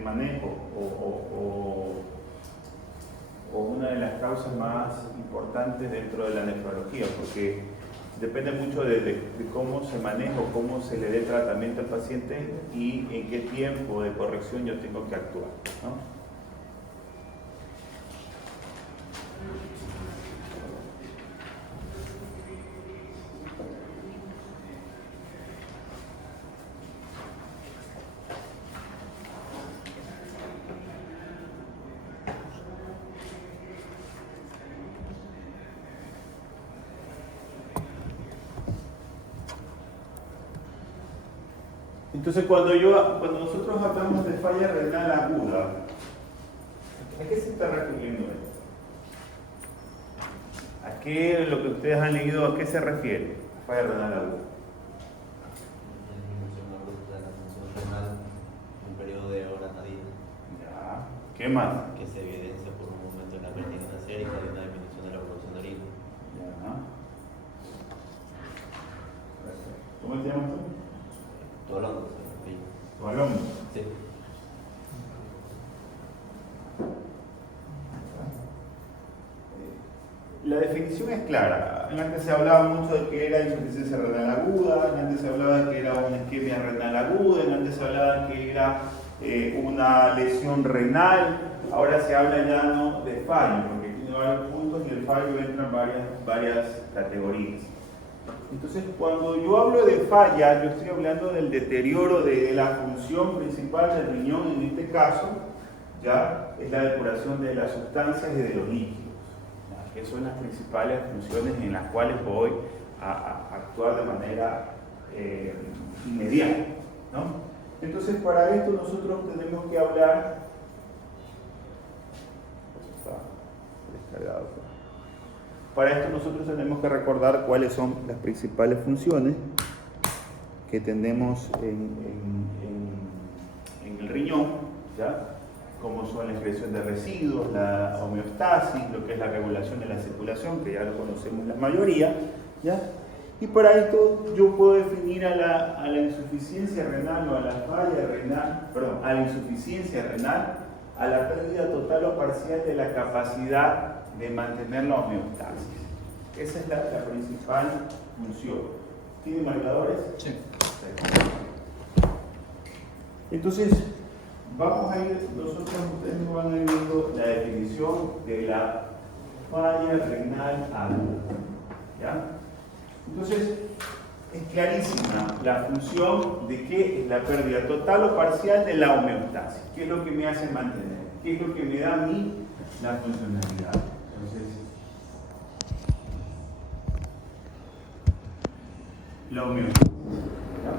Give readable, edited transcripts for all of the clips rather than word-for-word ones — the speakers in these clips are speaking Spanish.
manejo o una de las causas más importantes dentro de la nefrología, porque depende mucho de cómo se maneja o cómo se le dé tratamiento al paciente y en qué tiempo de corrección yo tengo que actuar, ¿no? Entonces, cuando nosotros hablamos de falla renal aguda, ¿a qué se está refiriendo esto? ¿A qué lo que ustedes han leído, a qué se refiere? Falla renal aguda. Disminución abrupta de la función renal en un periodo de horas nadie. Ya. ¿Qué más? Que se evidencia por un momento en la pertinencia sérica y una disminución de la producción de orina. Ya. ¿Cómo te llamas tú? Todo hablando, sí. Balón. Sí. La definición es clara. Antes se hablaba mucho de que era insuficiencia renal aguda, antes se hablaba de que era una isquemia renal aguda, antes se hablaba de que era una lesión renal. Ahora se habla ya no de fallo, porque tiene varios puntos y el fallo entra en varias categorías. Entonces, cuando yo hablo de falla, yo estoy hablando del deterioro de la función principal del riñón, en este caso, ya es la depuración de las sustancias y de los líquidos, ¿ya? Que son las principales funciones en las cuales voy a actuar de manera inmediata, ¿no? Entonces, para esto nosotros tenemos que hablar. Está descargado. Para esto nosotros tenemos que recordar cuáles son las principales funciones que tenemos en el riñón, ¿ya? Como son la excreción de residuos, la homeostasis, lo que es la regulación de la circulación, que ya lo conocemos la mayoría, ¿ya? Y para esto yo puedo definir a la insuficiencia renal o a la falla renal, perdón, a la insuficiencia renal, a la pérdida total o parcial de la capacidad de mantener la homeostasis. Esa es la principal función. ¿Tiene marcadores? Sí. Entonces, vamos a ir, ustedes nos van a ir viendo la definición de la falla renal aguda, ¿ya? Entonces, es clarísima la función de que es la pérdida total o parcial de la homeostasis. ¿Qué es lo que me hace mantener? ¿Qué es lo que me da a mí la funcionalidad? Entonces, la homeostasis, ¿ya?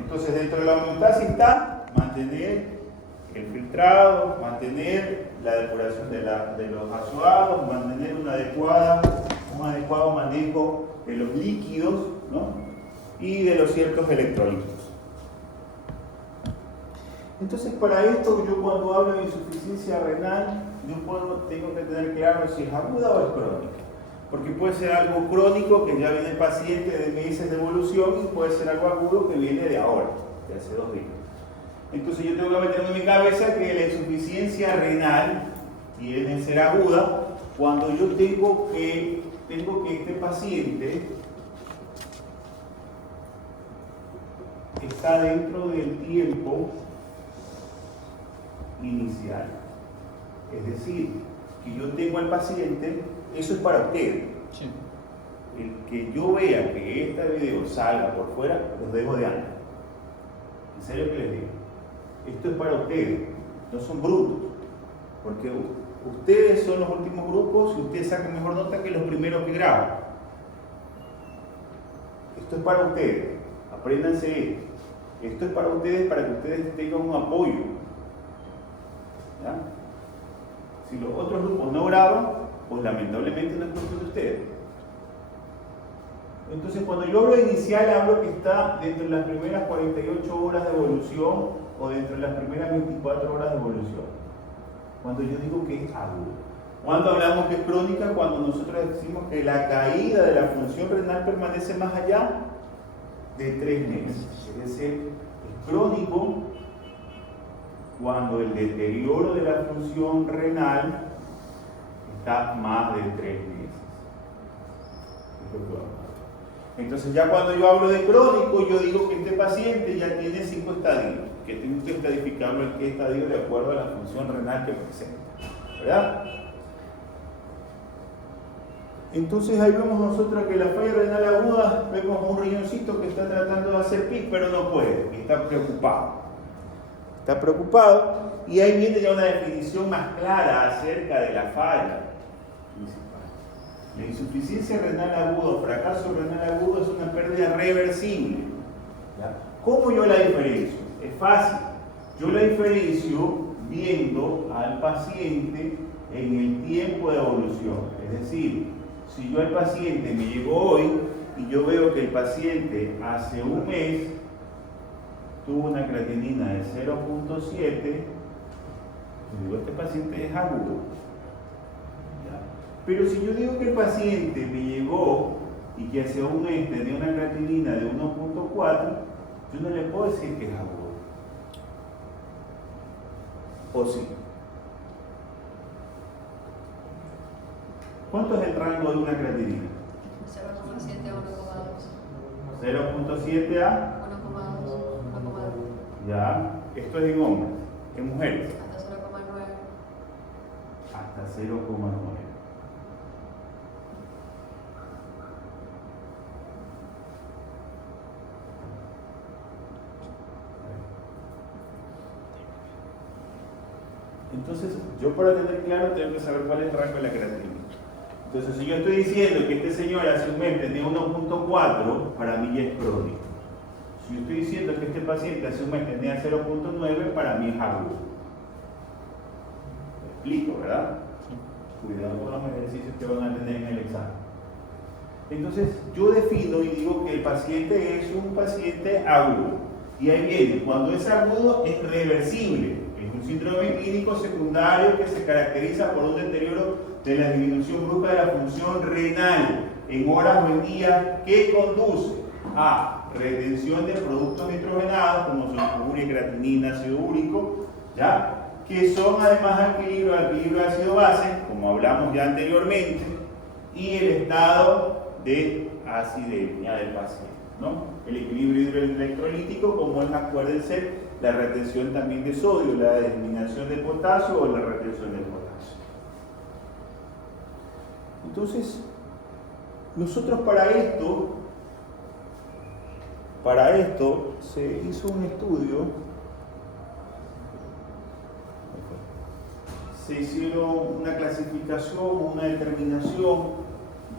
Entonces, dentro de la homeostasis está mantener el filtrado, mantener la depuración de los azoados, mantener un adecuado manejo de los líquidos, ¿no? Y de los ciertos electrolitos. Entonces, para esto, yo cuando hablo de insuficiencia renal, tengo que tener claro si es aguda o es crónica. Porque puede ser algo crónico que ya viene el paciente de meses de evolución y puede ser algo agudo que viene de ahora, de hace 2 días. Entonces yo tengo que meter en mi cabeza que la insuficiencia renal tiene que ser aguda cuando yo tengo que este paciente está dentro del tiempo inicial. Es decir, que yo tengo al paciente, eso es para ustedes. Sí. El que yo vea que este video salga por fuera, los dejo de antes. En serio que les digo. Esto es para ustedes, no son brutos. Porque ustedes son los últimos grupos y ustedes sacan mejor nota que los primeros que graban. Esto es para ustedes. Apréndanse esto. Esto es para ustedes, para que ustedes tengan un apoyo. ¿Ya? Si los otros grupos no graban, pues lamentablemente no es cuestión de ustedes. Entonces, cuando yo hablo de inicial, hablo que está dentro de las primeras 48 horas de evolución o dentro de las primeras 24 horas de evolución. Cuando yo digo que es agudo. Cuando hablamos que es crónica, cuando nosotros decimos que la caída de la función renal permanece más allá de 3 meses. Es decir, es crónico cuando el deterioro de la función renal está más de 3 meses. Entonces ya cuando yo hablo de crónico, yo digo que este paciente ya tiene 5 estadios, que tengo que estadificarlo en qué estadio de acuerdo a la función renal que presenta, ¿verdad? Entonces ahí vemos nosotros que la falla renal aguda, vemos un riñoncito que está tratando de hacer PIC, pero no puede, y está preocupado. Está preocupado, y ahí viene ya una definición más clara acerca de la falla principal. La insuficiencia renal aguda o fracaso renal agudo es una pérdida reversible. ¿Ya? ¿Cómo yo la diferencio? Es fácil. Yo la diferencio viendo al paciente en el tiempo de evolución. Es decir, si yo al paciente me llegó hoy y yo veo que el paciente hace un mes tuvo una creatinina de 0.7, digo, este paciente es agudo. ¿Ya? Pero si yo digo que el paciente me llegó y que hace un mes tenía una creatinina de 1.4, yo no le puedo decir que es agudo. ¿O sí? ¿Cuánto es el rango de una creatinina? 0.7 a 1,2. 0.7 a 1,2. ya. Esto es en hombres, en mujeres. Hasta 0,9. Hasta 0,9. Entonces, yo para tener claro tengo que saber cuál es el rango de la creatinina. Entonces, si yo estoy diciendo que este señor hace un mes tenía 1.4, para mí ya es crónico. Si yo estoy diciendo que este paciente hace un mes tenía 0.9, para mí es agudo. ¿Me explico, verdad? Cuidado con los ejercicios que van a tener en el examen. Entonces, yo defino y digo que el paciente es un paciente agudo. Y ahí viene, cuando es agudo es reversible. Es un síndrome clínico secundario que se caracteriza por un deterioro de la disminución brusca de la función renal en horas o en días que conduce a retención de productos nitrogenados como son urea, creatinina, ácido úrico, ¿ya? Que son además equilibrio de ácido-base, como hablamos ya anteriormente, y el estado de acidemia del paciente, ¿no? El equilibrio hidroelectrolítico, como es, acuérdense, la retención también de sodio, la eliminación de potasio o la retención de potasio. Entonces, nosotros para esto se hizo un estudio, se hicieron una clasificación, una determinación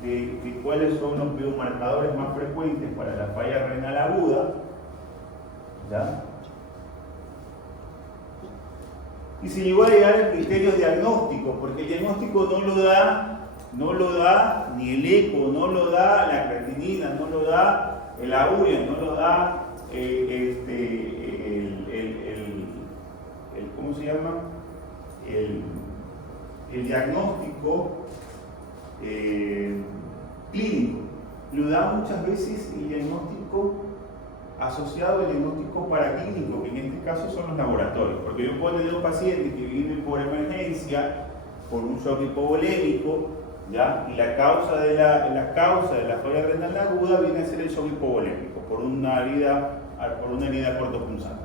de cuáles son los biomarcadores más frecuentes para la falla renal aguda, ¿ya? Y se llegó a llegar al criterio diagnóstico, porque el diagnóstico no lo da ni el eco, no lo da la creatinina, no lo da la urea, no lo da ¿cómo se llama? El diagnóstico clínico. Lo da muchas veces el diagnóstico asociado al diagnóstico paraclínico, que en este caso son los laboratorios, porque yo puedo tener un paciente que vive por emergencia, por un shock hipovolémico, ¿ya? Y la causa de la falla renal aguda viene a ser el shock hipovolémico, por una herida cortopunzante.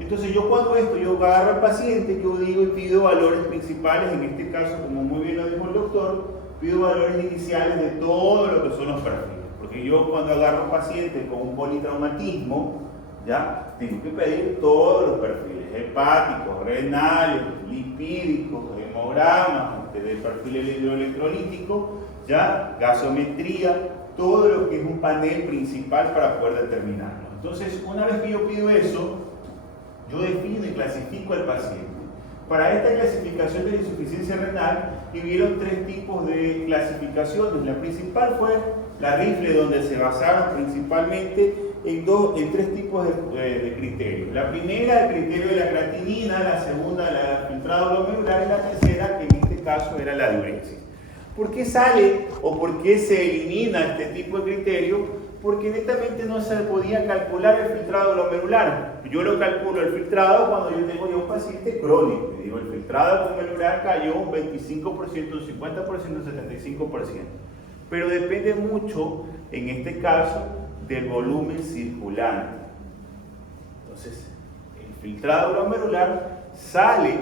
Entonces yo cuando esto, yo agarro al paciente, yo digo y pido valores principales, en este caso, como muy bien lo dijo el doctor, pido valores iniciales de todo lo que son los perfiles. Porque yo cuando agarro a un paciente con un politraumatismo, ya tengo que pedir todos los perfiles, hepáticos, renales, lipídicos, hemogramas, del perfil hidroelectrolítico, ya gasometría, todo lo que es un panel principal para poder determinarlo. Entonces, una vez que yo pido eso, yo defino y clasifico al paciente. Para esta clasificación de la insuficiencia renal, hubieron 3 tipos de clasificaciones. La principal fue la Rifle, donde se basaron principalmente en 3 tipos de criterios. La primera, el criterio de la creatinina; la segunda, la filtrado glomerular; y la tercera, que en este caso era la diuresis. ¿Por qué sale o por qué se elimina este tipo de criterio? Porque netamente no se podía calcular el filtrado glomerular. Yo lo calculo el filtrado cuando yo tengo ya un paciente crónico. Y digo, el filtrado glomerular cayó un 25%, un 50%, un 75%. Pero depende mucho, en este caso, del volumen circulante. Entonces, el filtrado glomerular sale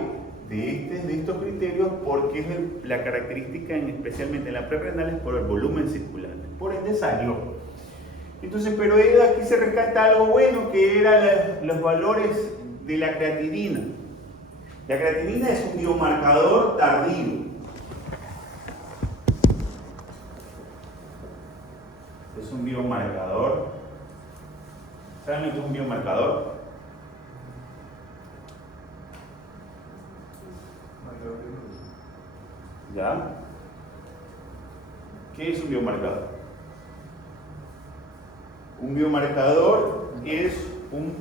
de estos criterios porque es la característica, especialmente en la prerrenal, es por el volumen circulante. Por ende salió. Entonces, pero aquí se rescata algo bueno, que eran los valores de la creatinina. La creatinina es un biomarcador tardío. Es un biomarcador. ¿Saben lo que es un biomarcador? ¿Ya? ¿Qué es un biomarcador? Un biomarcador es un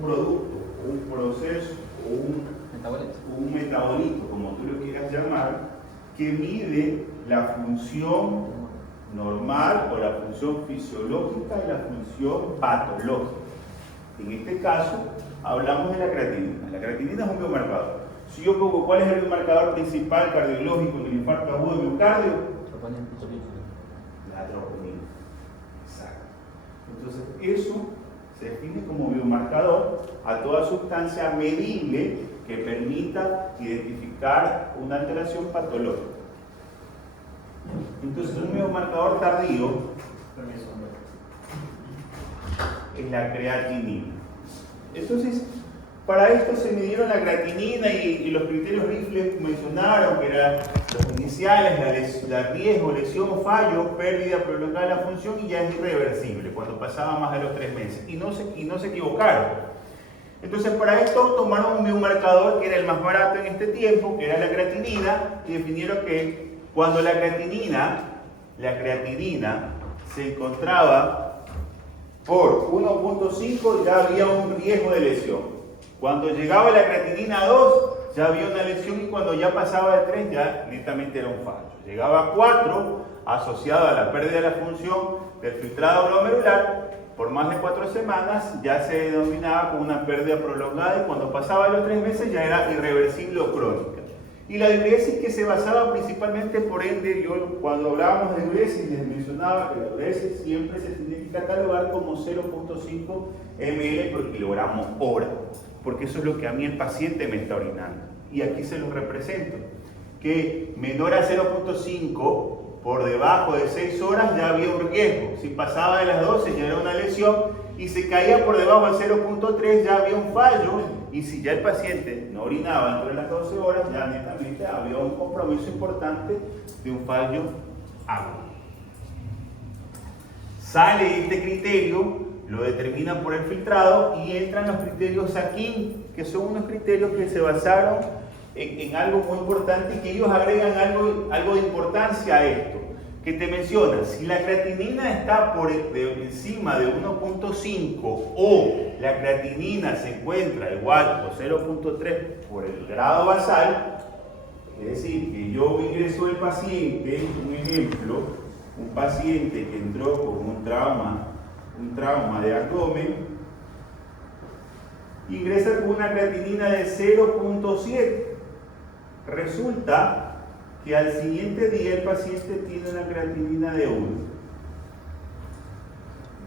producto, un proceso, un metabolito, como tú lo quieras llamar, que mide la función normal o la función fisiológica y la función patológica. En este caso, hablamos de la creatinina. La creatinina es un biomarcador. Si yo pongo cuál es el biomarcador principal cardiológico del infarto agudo de miocardio, la troponina. Exacto. Entonces, eso se define como biomarcador a toda sustancia medible que permita identificar una alteración patológica. Entonces, un biomarcador tardío es la creatinina. Entonces, para esto se midieron la creatinina y los criterios Rifle mencionaron que eran los iniciales, la riesgo, lesión, fallo, pérdida prolongada de la función y ya es irreversible cuando pasaba más de los 3 meses. Y no se equivocaron. Entonces, para esto tomaron un biomarcador que era el más barato en este tiempo, que era la creatinina, y definieron que cuando la creatinina se encontraba por 1.5 ya había un riesgo de lesión. Cuando llegaba la creatinina a 2 ya había una lesión y cuando ya pasaba de 3 ya netamente era un fallo. Llegaba a 4 asociado a la pérdida de la función del filtrado glomerular, por más de 4 semanas ya se denominaba como una pérdida prolongada y cuando pasaba de los 3 meses ya era irreversible o crónica. Y la diuresis que se basaba principalmente, por ende, yo cuando hablábamos de diuresis les mencionaba que la diuresis siempre se tiene que catalogar como 0.5 ml por kilogramo hora, porque eso es lo que a mí el paciente me está orinando. Y aquí se lo represento, que menor a 0.5 por debajo de 6 horas ya había un riesgo. Si pasaba de las 12 ya era una lesión y se caía por debajo de 0.3 ya había un fallo. Y si ya el paciente no orinaba dentro de las 12 horas, ya netamente había un compromiso importante de un fallo agudo. Sale este criterio, lo determinan por el filtrado y entran los criterios SAKIN, que son unos criterios que se basaron en algo muy importante y que ellos agregan algo de importancia a esto, que te menciona, si la creatinina está encima de 1.5 o la creatinina se encuentra igual o 0.3 por el grado basal, es decir, que yo ingreso el paciente, un ejemplo, un paciente que entró con un trauma de abdomen, ingresa con una creatinina de 0.7. Resulta que al siguiente día el paciente tiene una creatinina de 1.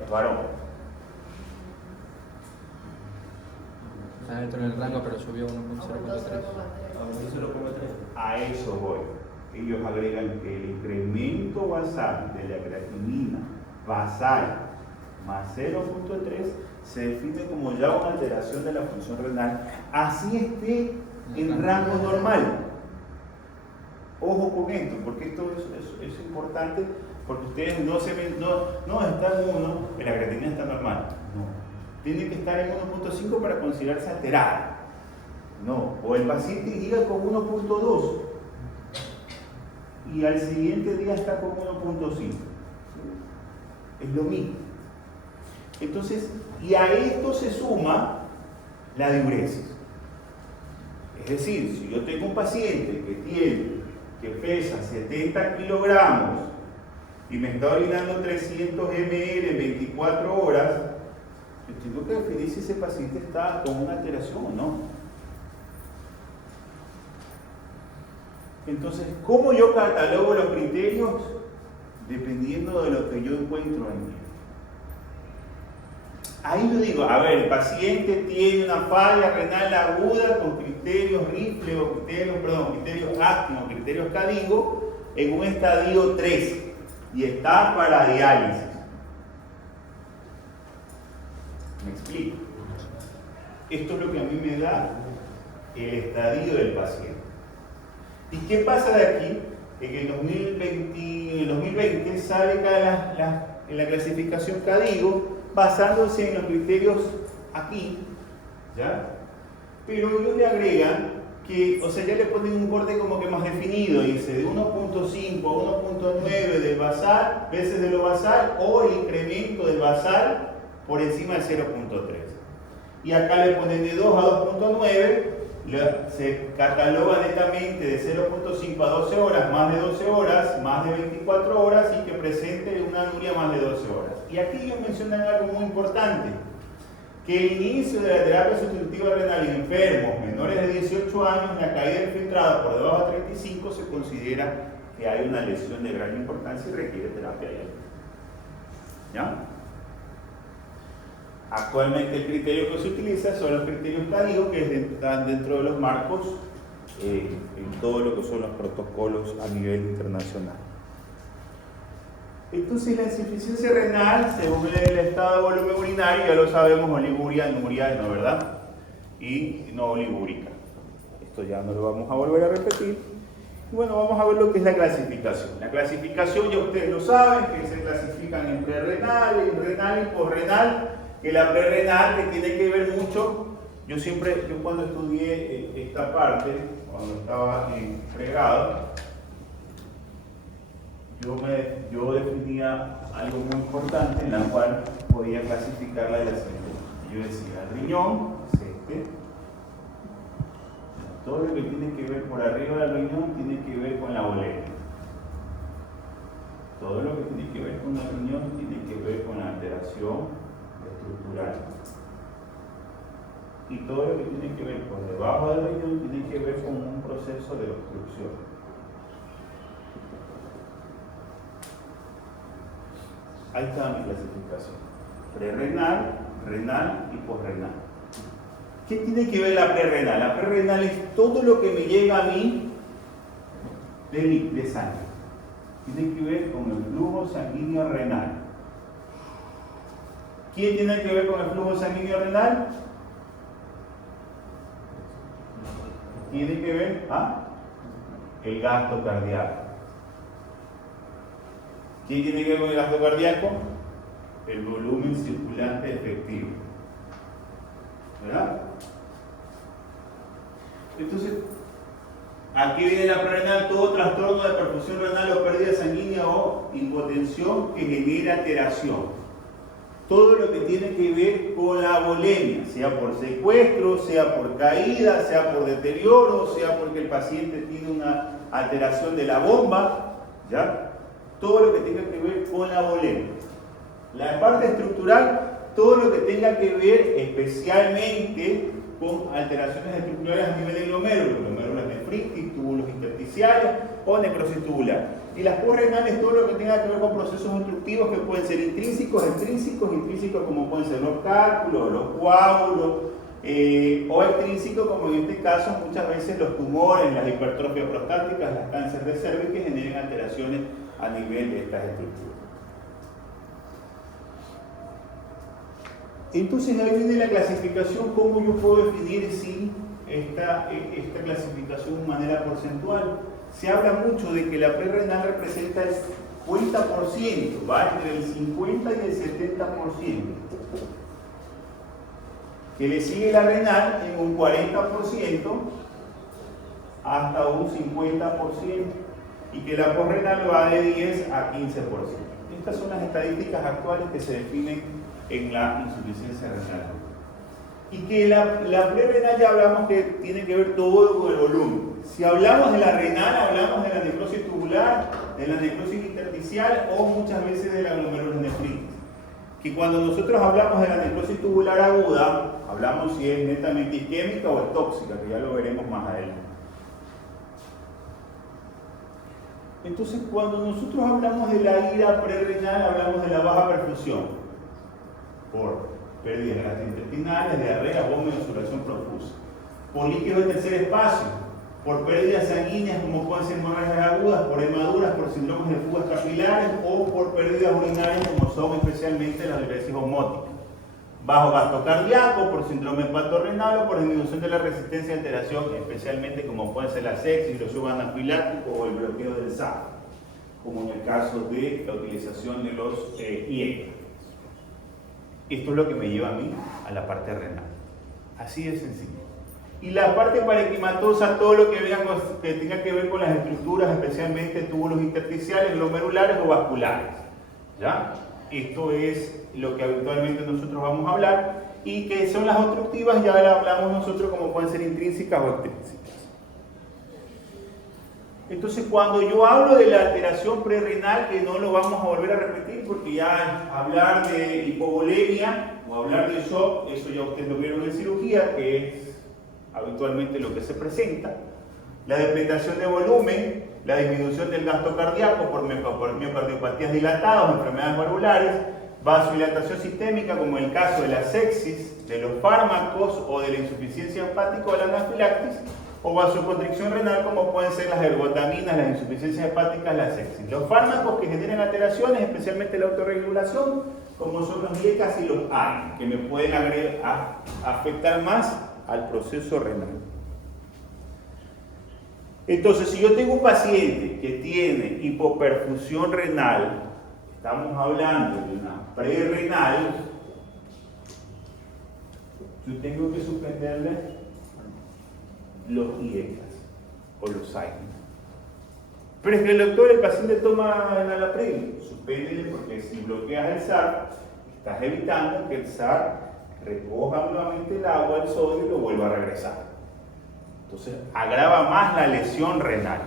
Es varón. Está dentro del rango, pero subió 1.0.3. A eso voy. Ellos agregan que el incremento basal de la creatinina basal más 0.3 se define como ya una alteración de la función renal, así esté en rango normal. Ojo con esto, porque esto es importante, porque ustedes no está en 1, la creatinina está normal. No. Tiene que estar en 1.5 para considerarse alterada. No. O el paciente llega con 1.2 y al siguiente día está con 1.5. Es lo mismo. Entonces, y a esto se suma la diuresis. Es decir, si yo tengo un paciente que pesa 70 kilogramos y me está orinando 300 ml en 24 horas, yo tengo que definir si ese paciente está con una alteración o no. Entonces, ¿cómo yo catalogo los criterios? Dependiendo de lo que yo encuentro en mí. Ahí yo digo, a ver, el paciente tiene una falla renal aguda con criterios RIFLE o criterios ASTIN o criterios CADIGO en un estadio 3 y está para diálisis. ¿Me explico? Esto es lo que a mí me da el estadio del paciente. ¿Y qué pasa de aquí? En el 2020 sale en la clasificación CADIGO basándose en los criterios aquí, ¿ya? Pero ellos le agregan que, o sea, ya le ponen un corte como que más definido, dice de 1.5 a 1.9 del basal, veces de lo basal, o el incremento del basal por encima del 0.3. Y acá le ponen de 2 a 2.9, se cataloga netamente de 0.5 a 12 horas, más de 12 horas, más de 24 horas y que presente una anuria más de 12 horas. Y aquí ellos mencionan algo muy importante, que el inicio de la terapia sustitutiva renal en enfermos menores de 18 años, la caída del filtrado por debajo de 35 se considera que hay una lesión de gran importancia y requiere terapia dialítica. ¿Ya? Actualmente el criterio que se utiliza son los criterios CADIGO, que están dentro de los marcos en todo lo que son los protocolos a nivel internacional. Entonces la insuficiencia renal, según el estado de volumen urinario, ya lo sabemos, oliguria, anuria, ¿no, verdad? Y no oligúrica. Esto ya no lo vamos a volver a repetir. Y bueno, vamos a ver lo que es la clasificación. La clasificación ya ustedes lo saben, que se clasifican en prerrenal, en renal y posrenal. Que la prerrenal, que tiene que ver mucho, yo cuando estudié esta parte, cuando estaba en pregrado, yo definía algo muy importante en la cual podía clasificarla de la siguiente. Yo decía, el riñón es este, todo lo que tiene que ver por arriba del riñón tiene que ver con la boletia. Todo lo que tiene que ver con el riñón tiene que ver con la alteración estructural. Y todo lo que tiene que ver por debajo del riñón tiene que ver con un proceso de obstrucción. Ahí está mi clasificación. Prerrenal, renal y posrenal. ¿Qué tiene que ver la prerrenal? La prerrenal es todo lo que me llega a mí de sangre. Tiene que ver con el flujo sanguíneo renal. ¿Quién tiene que ver con el flujo sanguíneo renal? Tiene que ver el gasto cardíaco. ¿Quién tiene que ver con el gasto cardíaco? El volumen circulante efectivo. ¿Verdad? Entonces, aquí viene la prerrenal, todo trastorno de perfusión renal o pérdida sanguínea o hipotensión que genera alteración. Todo lo que tiene que ver con la volemia, sea por secuestro, sea por caída, sea por deterioro, sea porque el paciente tiene una alteración de la bomba, ¿ya? Todo lo que tenga que ver con la volemia. La parte estructural, todo lo que tenga que ver especialmente con alteraciones estructurales a nivel de glomérulos, glomérulos nefríticos, túbulos intersticiales o necrosis tubular. Y las posrenales, todo lo que tenga que ver con procesos obstructivos que pueden ser intrínsecos, extrínsecos como pueden ser los cálculos, los coágulos, o extrínsecos como en este caso muchas veces los tumores, las hipertrofias prostáticas, las cánceres de cervix que generan alteraciones a nivel de estas estructuras. Entonces ahí viene la clasificación, cómo yo puedo definir si esta clasificación de manera porcentual. Se habla mucho de que la prerrenal representa el 50%, va entre el 50 y el 70%. Que le sigue la renal en un 40% hasta un 50%. Y que la posrenal va de 10 a 15%. Estas son las estadísticas actuales que se definen en la insuficiencia renal. Y que la prerrenal ya hablamos que tiene que ver todo con el volumen. Si hablamos de la renal, hablamos de la necrosis tubular, de la necrosis intersticial o muchas veces de la glomerulonefritis. Que cuando nosotros hablamos de la necrosis tubular aguda, hablamos si es netamente isquémica o es tóxica, que ya lo veremos más adelante. Entonces, cuando nosotros hablamos de la ira prerrenal, hablamos de la baja perfusión por pérdidas gastrointestinales, diarrea, vómito, sudoración profusa. Por líquidos de tercer espacio, por pérdidas sanguíneas como pueden ser hemorragias agudas, por hemaduras, por síndromes de fugas capilares o por pérdidas urinarias como son especialmente las diuresis osmóticas. Bajo gasto cardíaco, por síndrome hepatorrenal o por disminución de la resistencia y alteración, especialmente como pueden ser la sepsis, hidroxio anafiláctico o el bloqueo del SAF, como en el caso de la utilización de los IECA. Esto es lo que me lleva a mí a la parte renal. Así de sencillo. Y la parte parenquimatosa, todo lo que tenga que ver con las estructuras, especialmente túbulos intersticiales, glomerulares o vasculares. ¿Ya? Esto es lo que habitualmente nosotros vamos a hablar. Y que son las obstructivas, ya la hablamos nosotros como pueden ser intrínsecas o extrínsecas. Entonces, cuando yo hablo de la alteración prerrenal, que no lo vamos a volver a repetir porque ya hablar de hipovolemia o hablar de shock, eso ya ustedes lo vieron en cirugía, que es habitualmente lo que se presenta. La depletación de volumen, la disminución del gasto cardíaco por miocardiopatías dilatadas o enfermedades valvulares, vasodilatación sistémica como en el caso de la sepsis, de los fármacos o de la insuficiencia hepática o la anafilaxis, o vasoconstricción renal como pueden ser las ergotaminas, las insuficiencias hepáticas, la sepsis. Los fármacos que generan alteraciones, especialmente la autorregulación, como son los IECAS y los ARI, que me pueden afectar más al proceso renal. Entonces, si yo tengo un paciente que tiene hipoperfusión renal, estamos hablando de una prerrenal, yo tengo que suspenderle los IECAS o los AINES. Pero es que el paciente toma enalapril, suspéndele porque si bloqueas el SAR, estás evitando que el SAR recoja nuevamente el agua, el sodio y lo vuelva a regresar. Entonces agrava más la lesión renal.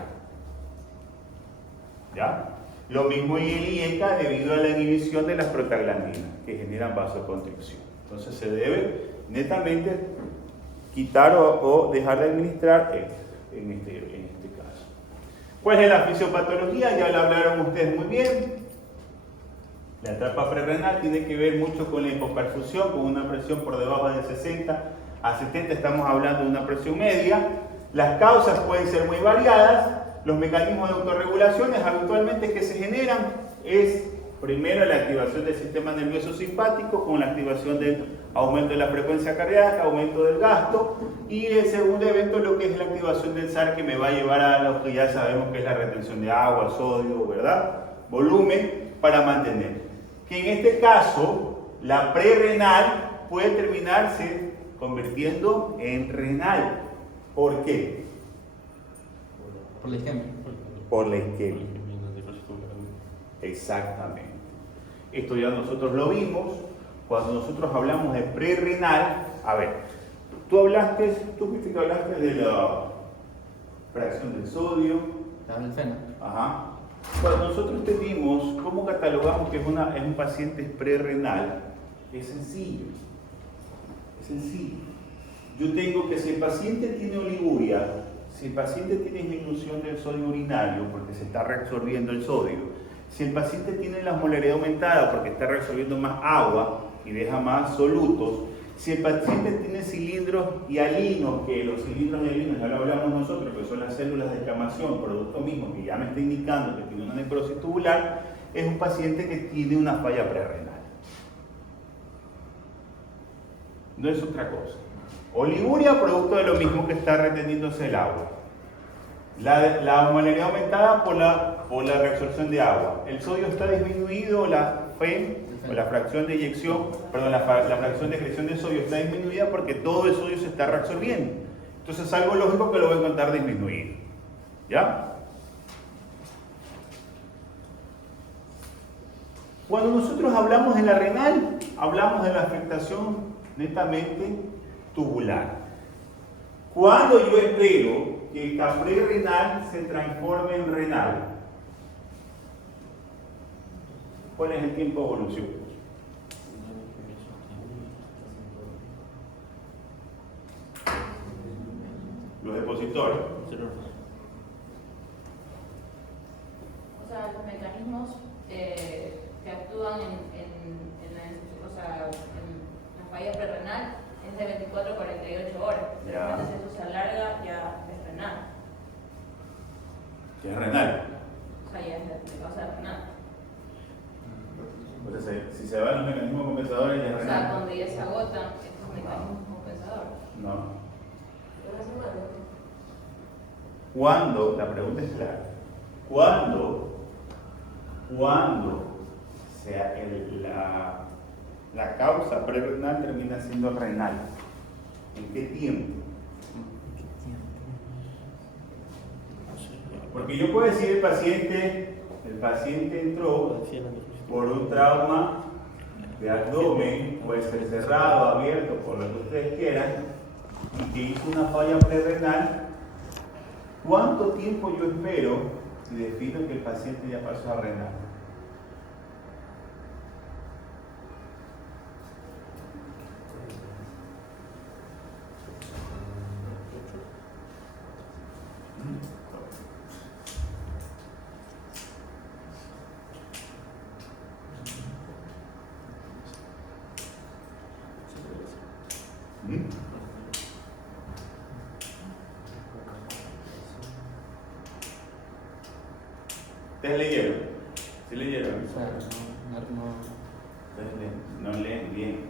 ¿Ya? Lo mismo en el IECA debido a la inhibición de las prostaglandinas que generan vasoconstricción. Entonces se debe netamente quitar o dejar de administrar en este caso. ¿Cuál es la fisiopatología? Ya la hablaron ustedes muy bien. La etapa prerrenal tiene que ver mucho con la hipoperfusión, con una presión por debajo de 60 a 70, estamos hablando de una presión media. Las causas pueden ser muy variadas. Los mecanismos de autorregulaciones habitualmente que se generan es primero la activación del sistema nervioso simpático con la activación del aumento de la frecuencia cardíaca, aumento del gasto, y el segundo evento lo que es la activación del SAR que me va a llevar a lo que ya sabemos que es la retención de agua, sodio, ¿verdad? Volumen para mantener. Que en este caso la prerrenal puede terminarse convirtiendo en renal. ¿Por qué? Por la isquemia. Por la isquemia. Exactamente. Esto ya nosotros lo vimos cuando nosotros hablamos de prerrenal. A ver, tú fuiste que hablaste de la fracción del sodio. El feno. Ajá. Cuando nosotros te dimos cómo catalogamos que es un paciente prerrenal, es sencillo. Es sencillo. Yo tengo que si el paciente tiene oliguria, si el paciente tiene disminución del sodio urinario porque se está reabsorbiendo el sodio, si el paciente tiene la osmolaridad aumentada porque está reabsorbiendo más agua y deja más solutos, si el paciente tiene cilindros hialinos, que los cilindros hialinos ya lo hablamos nosotros, que son las células de escamación, producto mismo que ya me está indicando que tiene una necrosis tubular, es un paciente que tiene una falla prerrenal. No es otra cosa. Oliguria, producto de lo mismo que está reteniéndose el agua. La osmolaridad aumentada por la reabsorción de agua. El sodio está disminuido, la FEM, o la fracción de eyección, perdón, la fracción de excreción de sodio está disminuida porque todo el sodio se está reabsorbiendo. Entonces es algo lógico que lo voy a encontrar disminuido. ¿Ya? Cuando nosotros hablamos de la renal, hablamos de la afectación netamente tubular. Cuando yo espero que esta prerrenal se transforme en renal, ¿Cuál es el tiempo de evolución? Los depositores. O sea, los mecanismos que actúan en la falla prerenal es de 24 a 48 horas. De Ya. repente, si eso se alarga, ya es renal. Que es renal. O sea, ya es de causa renal. O sea, si se van los mecanismos compensadores, ya es O sea, renal. cuando ya se agotan estos mecanismos compensadores. No. Pero la semana. ¿Cuándo? La pregunta es clara. ¿Cuándo sea la causa prerrenal termina siendo renal? ¿En qué tiempo? Porque yo puedo decir el paciente entró por un trauma de abdomen, puede ser cerrado, abierto, por lo que ustedes quieran, y que hizo una falla prerrenal. ¿Cuánto tiempo yo espero si defino que el paciente ya pasó a renal? ¿Mm? ¿Ustedes leyeron? ¿Sí leyeron? O sea, Ustedes no leen bien.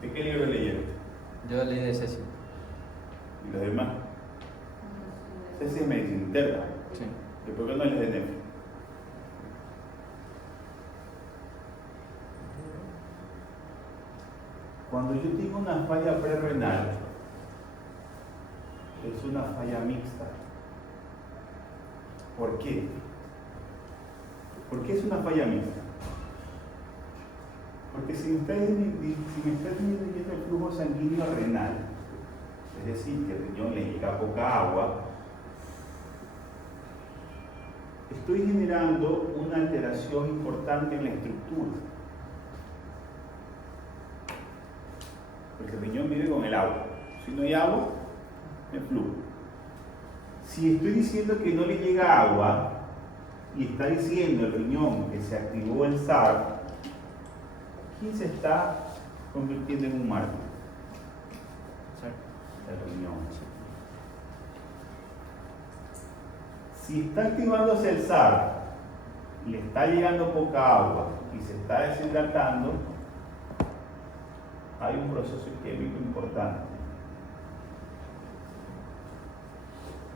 ¿De qué libro leyeron? yo leí de Ceci. ¿Y los demás? Ese es medicina interna. Sí. ¿Y por qué no les de NEF? Cuando yo tengo una falla prerrenal, es una falla mixta. ¿Por qué? ¿Por qué es una falla mixta? Porque si me está disminuyendo el flujo sanguíneo renal, es decir, que el riñón le llega poca agua, estoy generando una alteración importante en la estructura. Porque el riñón vive con el agua. Si no hay agua, no hay flujo. Si estoy diciendo que no le llega agua y está diciendo el riñón que se activó el SAR, ¿quién se está convirtiendo en un mártir? El riñón. Si está activándose el SAR, le está llegando poca agua y se está deshidratando, hay un proceso isquémico importante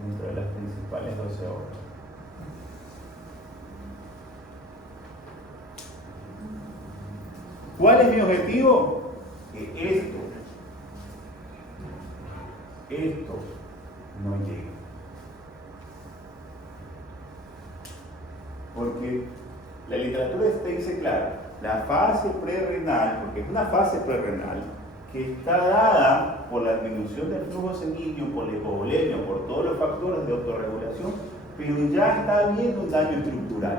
dentro de las principales 12 horas. ¿Cuál es mi objetivo? Que esto no llegue. Porque la literatura te dice claro, la fase prerrenal, porque es una fase prerrenal que está dada por la disminución del flujo sanguíneo, por la hipovolemia, por todos los factores de autorregulación, pero ya está habiendo un daño estructural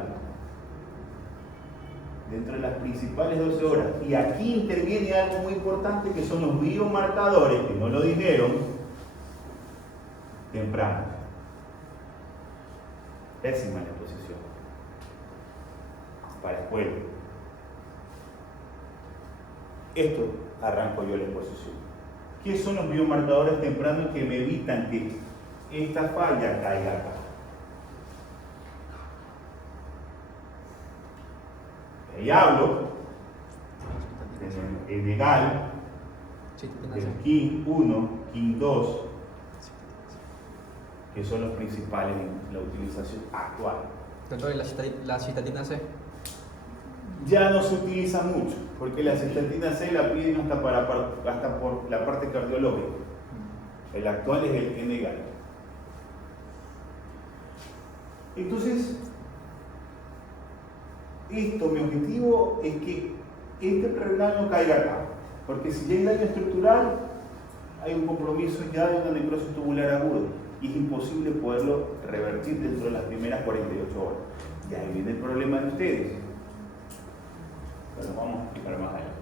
dentro de las principales 12 horas. Y aquí interviene algo muy importante que son los biomarcadores, que no lo dijeron, tempranos. Pésima la exposición para escuela. Esto arranco yo la exposición. ¿Qué son los biomarcadores tempranos que me evitan que esta falla caiga acá? Ahí hablo en legal del KIN 1, KIN 2, que son los principales en la utilización actual. Doctor, ¿y la cistatina C? Ya no se utiliza mucho, porque la cistatina C la piden hasta por la parte cardiológica. El actual es el N-GAL. Entonces, mi objetivo es que este prerrenal no caiga acá, porque si ya hay daño estructural, hay un compromiso ya de una necrosis tubular aguda y es imposible poderlo revertir dentro de las primeras 48 horas. Y ahí viene el problema de ustedes. pero vamos a explicar más adelante.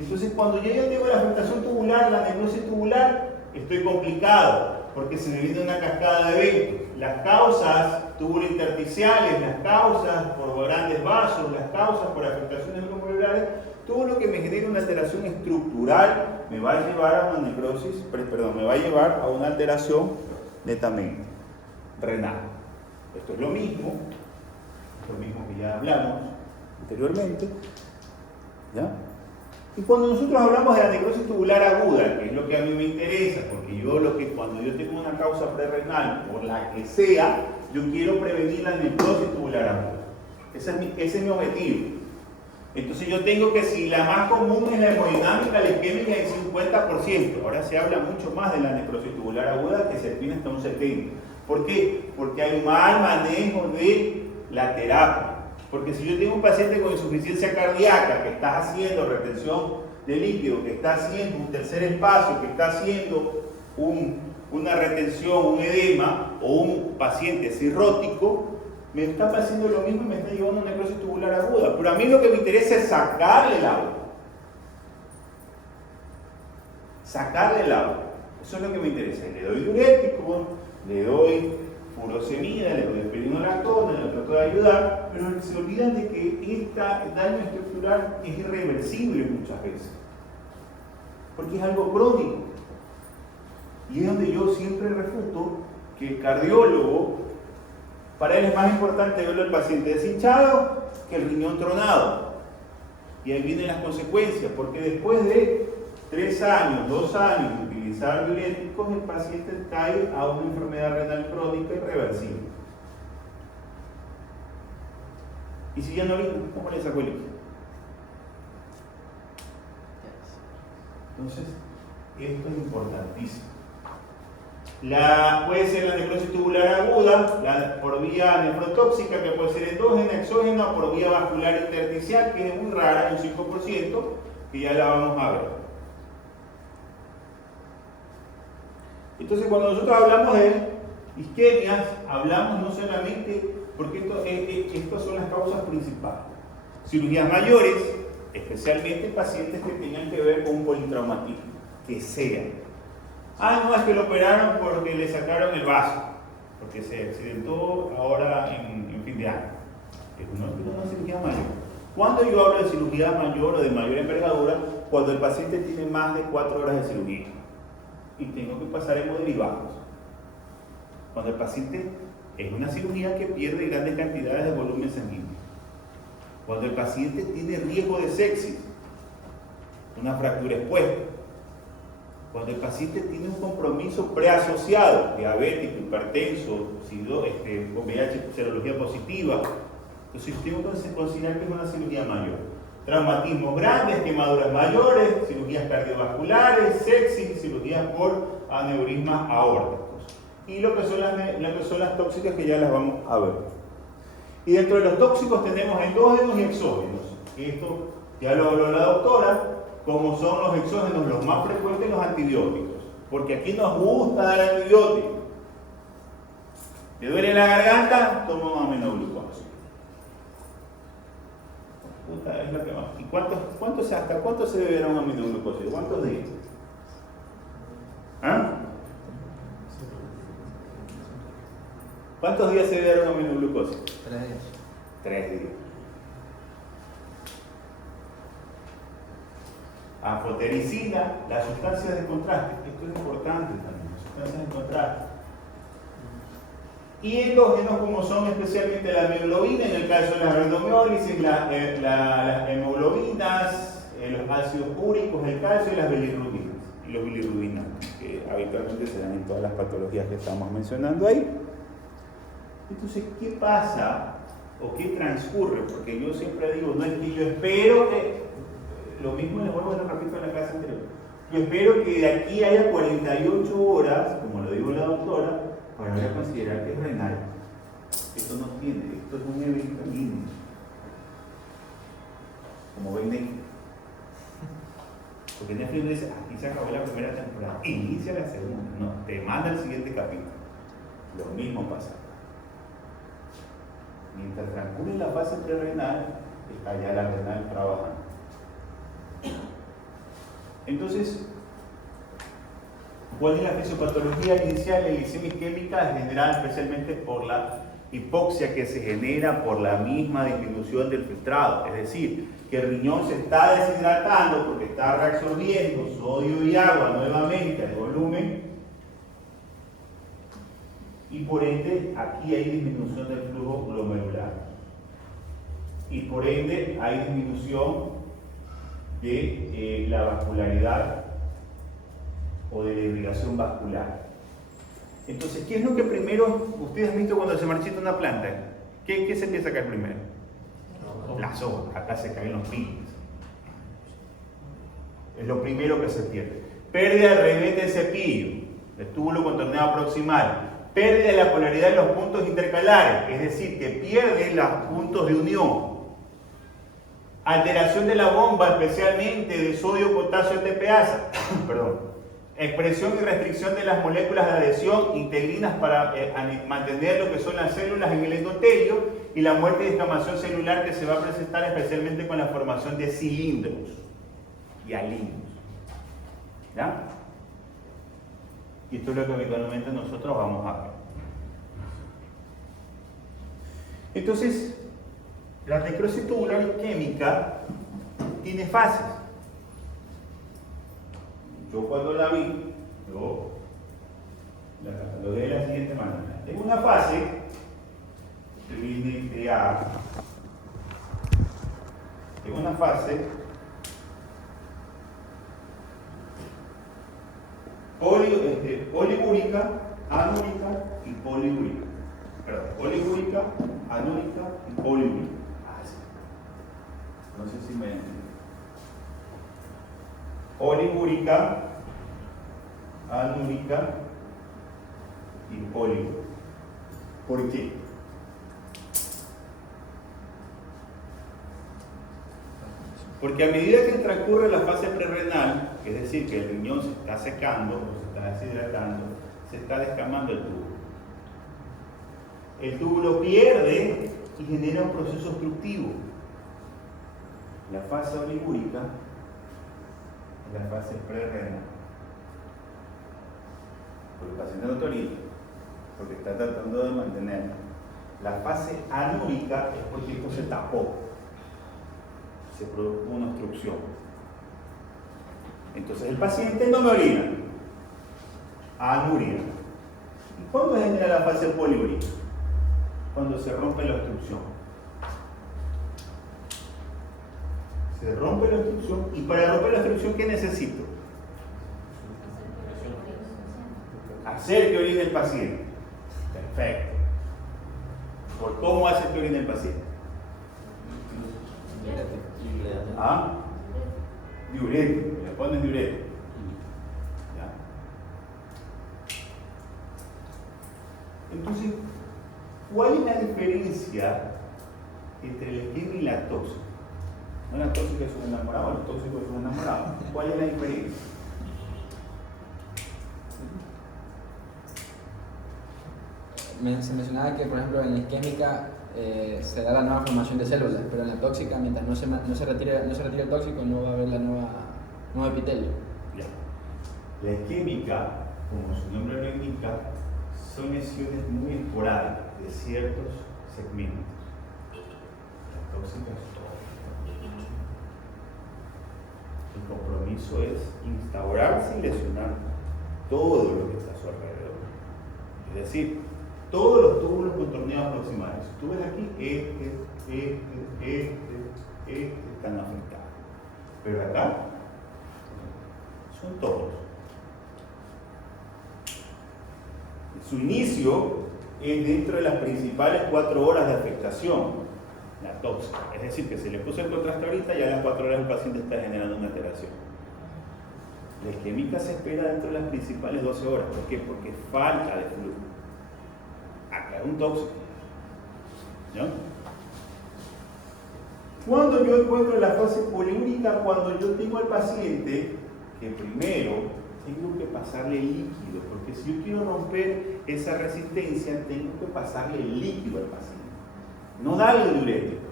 Entonces, cuando yo ya tengo la afectación tubular, la necrosis tubular, estoy complicado, porque se me viene una cascada de eventos. Las causas tubulointersticiales, las causas por grandes vasos, las causas por afectaciones glomerulares, todo lo que me genere una alteración estructural me va a llevar a una necrosis, perdón, me va a llevar a una alteración netamente renal. Esto es lo mismo que ya hablamos anteriormente, ¿ya? Y cuando nosotros hablamos de la necrosis tubular aguda, que es lo que a mí me interesa, porque cuando yo tengo una causa prerrenal, por la que sea, yo quiero prevenir la necrosis tubular aguda. Ese es mi objetivo. Entonces yo tengo que, si la más común es la hemodinámica, la isquémica es 50%. Ahora se habla mucho más de la necrosis tubular aguda, que se define hasta un 70%. ¿Por qué? Porque hay un mal manejo de la terapia. Porque si yo tengo un paciente con insuficiencia cardíaca que está haciendo retención de líquido, que está haciendo un tercer espacio, que está haciendo una retención, un edema, o un paciente cirrótico, me está haciendo lo mismo y me está llevando a una necrosis tubular aguda. Pero a mí lo que me interesa es sacarle el agua. Sacarle el agua. Eso es lo que me interesa. Le doy diurético, le doy furosemida, le doy esperinolactona, le trato de ayudar, pero se olvidan de que este daño estructural es irreversible muchas veces. Porque es algo crónico. Y es donde yo siempre refuto que el cardiólogo, para él es más importante verlo al paciente deshinchado que el riñón tronado. Y ahí vienen las consecuencias, porque después de 3 años, 2 años de utilizar diuréticos, el paciente cae a una enfermedad renal crónica irreversible. Y si ya no vino, ¿cómo le sacó el líquido? Entonces, esto es importantísimo. Puede ser la necrosis tubular aguda, por vía nefrotóxica, que puede ser endógena, exógena, o por vía vascular intersticial, que es muy rara, un 5%, que ya la vamos a ver. Entonces, cuando nosotros hablamos de isquemias, hablamos no solamente, porque estas son las causas principales. Cirugías mayores, especialmente pacientes que tengan que ver con un politraumatismo, que sean. No, es que lo operaron porque le sacaron el vaso, porque se accidentó ahora en fin de año. Es una cirugía mayor. Cuando yo hablo de cirugía mayor o de mayor envergadura, cuando el paciente tiene más de 4 horas de cirugía y tengo que pasar hemoderivados. Cuando el paciente es una cirugía que pierde grandes cantidades de volumen sanguíneo. Cuando el paciente tiene riesgo de sepsis, una fractura expuesta. Cuando el paciente tiene un compromiso preasociado, diabético, hipertenso, VIH, serología positiva, entonces tengo que considerar que es una cirugía mayor. Traumatismos grandes, quemaduras mayores, cirugías cardiovasculares, sepsis, cirugías por aneurismas aórticos. Y lo que son las tóxicas, que ya las vamos a ver. Y dentro de los tóxicos tenemos endógenos y exógenos. Esto ya lo habló la doctora. Como son los exógenos, los más frecuentes, los antibióticos. Porque aquí nos gusta dar antibióticos. ¿Te duele la garganta? Toma un aminoglucosa. Es lo que más. ¿Y hasta cuánto se debe dar un aminoglucosa? ¿Cuántos días? ¿Cuántos días se debe dar un aminoglucosa? 3 días. 3 días. Anfotericina, las sustancias de contraste. Esto es importante también, las sustancias de contraste. Y endógenos, como son especialmente la hemoglobina, en el caso de la rhabdomiólisis, las hemoglobinas, los ácidos úricos, el calcio y las bilirrubinas. Y los bilirrubinatos, que habitualmente se dan en todas las patologías que estamos mencionando ahí. Entonces, ¿qué pasa o qué transcurre? Porque yo siempre digo, no es que yo espero que... Lo mismo les vuelvo a repito en la clase anterior. Yo espero que de aquí haya 48 horas, como lo dijo la doctora, para voy a considerar que es renal. Esto no tiene, esto es un evento mínimo. Como ven Netflix. Porque Netflix dice, aquí se acabó la primera temporada, inicia la segunda. No, te manda el siguiente capítulo. Lo mismo pasa. Mientras transcurre la fase prerrenal, está ya la renal trabajando. Entonces, ¿cuál es la fisiopatología inicial? La glicemia isquémica es generada especialmente por la hipoxia que se genera por la misma disminución del filtrado. Es decir, que el riñón se está deshidratando porque está reabsorbiendo sodio y agua nuevamente al volumen y por ende aquí hay disminución del flujo glomerular y por ende hay disminución de la vascularidad o de la irrigación vascular. Entonces, ¿qué es lo que primero ustedes han visto cuando se marchita una planta? ¿Qué se empieza a caer primero? Las hojas, acá se caen los pinos. Es lo primero que se pierde. Pérdida del revés del cepillo, del túbulo contorneado proximal. Pérdida de la polaridad de los puntos intercalares, es decir, que pierde los puntos de unión. Alteración de la bomba, especialmente de sodio, potasio, ATPasa. Perdón. Expresión y restricción de las moléculas de adhesión integrinas para mantener lo que son las células en el endotelio y la muerte y descamación celular que se va a presentar especialmente con la formación de cilindros y alindros. ¿Ya? Y esto es lo que habitualmente nosotros vamos a ver. Entonces, la necrosis tubular isquémica tiene fases. Yo cuando la vi, yo la catalogué de la siguiente manera. Tengo una fase que viene de A. Tengo una fase oligúrica, anúrica y poliúrica. Perdón, oligúrica, anúrica y poliúrica. Así. No sé si me entienden. Oligúrica, anúrica y poliúrica. ¿Por qué? Porque a medida que transcurre la fase prerrenal, es decir, que el riñón se está secando o se está deshidratando, se está descamando el túbulo. El túbulo pierde y genera un proceso obstructivo. La fase oligúrica es la fase prerrenal. Porque el paciente no orina, porque está tratando de mantenerla. La fase anúrica es porque esto se tapó. Se produjo una obstrucción. Entonces el paciente no me orina, anuria. ¿Y cuándo se genera la fase poliúrica? Cuando se rompe la obstrucción. Se rompe la obstrucción y para romper la obstrucción, ¿qué necesito? Hacer que orine el paciente. Perfecto. ¿Por cómo hace que orine el paciente? ¿Ah? Diurético, le pones diurético. ¿Ya? Entonces, ¿cuál es la diferencia entre el esquema y la tóxica? No la tóxica es un enamorado, el tóxico es un enamorado. ¿Cuál es la diferencia? Se mencionaba que, por ejemplo, en la isquémica se da la nueva formación de células, pero en la tóxica, mientras no se retire el tóxico, no va a haber la nuevo epitelio. Ya. La isquémica, como su nombre lo indica, son lesiones muy esporádicas de ciertos segmentos. La tóxica es todo. El compromiso es instaurarse y lesionar todo lo que está a su alrededor. Es decir, todos los túbulos contorneados proximales. Si tú ves aquí, están afectados. Pero acá son todos. Su inicio es dentro de las principales 4 horas de afectación, la tóxica. Es decir, que se le puso el contraste ahorita y a las 4 horas el paciente está generando una alteración. La isquémica se espera dentro de las principales 12 horas. ¿Por qué? Porque falta de flujo. Acá es un tóxico. ¿No? Cuando yo encuentro la fase poliúrica, cuando yo tengo al paciente que primero tengo que pasarle líquido, porque si yo quiero romper esa resistencia, tengo que pasarle líquido al paciente. No darle diurético.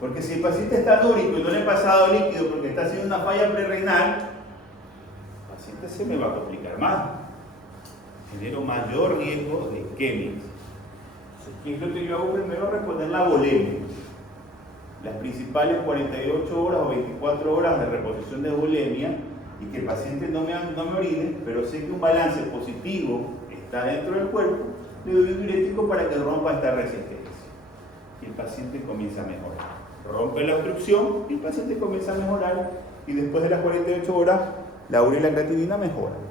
Porque si el paciente está anúrico y no le he pasado líquido porque está haciendo una falla prerrenal, el paciente se me va a complicar más. Genero mayor riesgo de isquemia. ¿Qué es lo que yo hago primero? Reponer la volemia. Las principales 48 horas o 24 horas de reposición de volemia y que el paciente no me orine, pero sé que un balance positivo está dentro del cuerpo, le doy un diurético para que rompa esta resistencia. Y el paciente comienza a mejorar. Rompe la obstrucción y el paciente comienza a mejorar y después de las 48 horas la urea y la creatinina mejoran.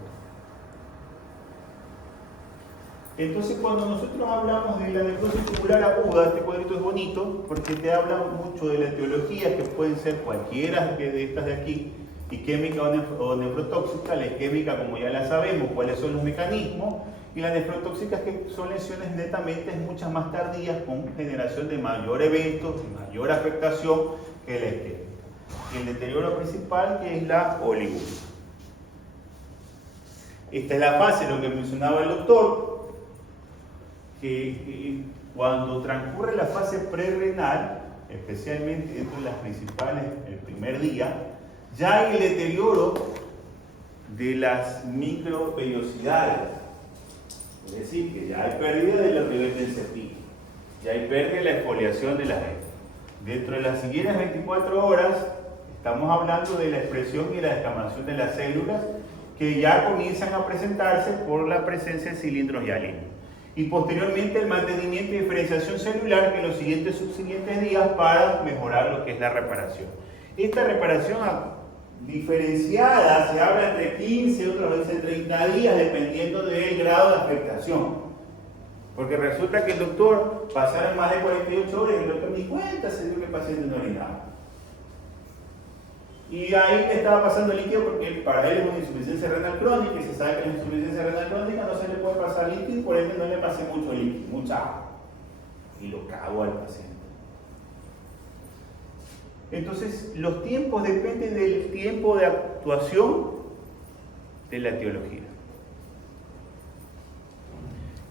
Entonces cuando nosotros hablamos de la necrosis tubular aguda, este cuadrito es bonito porque te habla mucho de la etiología que pueden ser cualquiera de estas de aquí, isquémica o nefrotóxica. La isquémica, como ya la sabemos, cuáles son los mecanismos, y la nefrotóxica, que son lesiones netamente muchas más tardías con generación de mayor evento, de mayor afectación que la isquémica. El deterioro principal, que es la oliguria. Esta es la fase, lo que mencionaba el doctor, que cuando transcurre la fase prerrenal, especialmente dentro de las principales el primer día, ya hay el deterioro de las microvellosidades, es decir, que ya hay pérdida de los niveles del cepillo, ya hay pérdida de la exfoliación de las heces. Dentro de las siguientes 24 horas estamos hablando de la expresión y la descamación de las células que ya comienzan a presentarse por la presencia de cilindros y alinos. Y posteriormente el mantenimiento y diferenciación celular en los subsiguientes días para mejorar lo que es la reparación. Esta reparación diferenciada se habla entre 15, otras veces 30 días, dependiendo del grado de afectación. Porque resulta que el doctor pasaron más de 48 horas y el doctor ni cuenta se dio que el paciente no orinaba. Y ahí le estaba pasando líquido porque para él es una insuficiencia renal crónica y se sabe que en la insuficiencia renal crónica no se le puede pasar líquido y por ende no le pase mucho líquido, mucha agua. Y lo cago al paciente. Entonces, los tiempos dependen del tiempo de actuación de la etiología.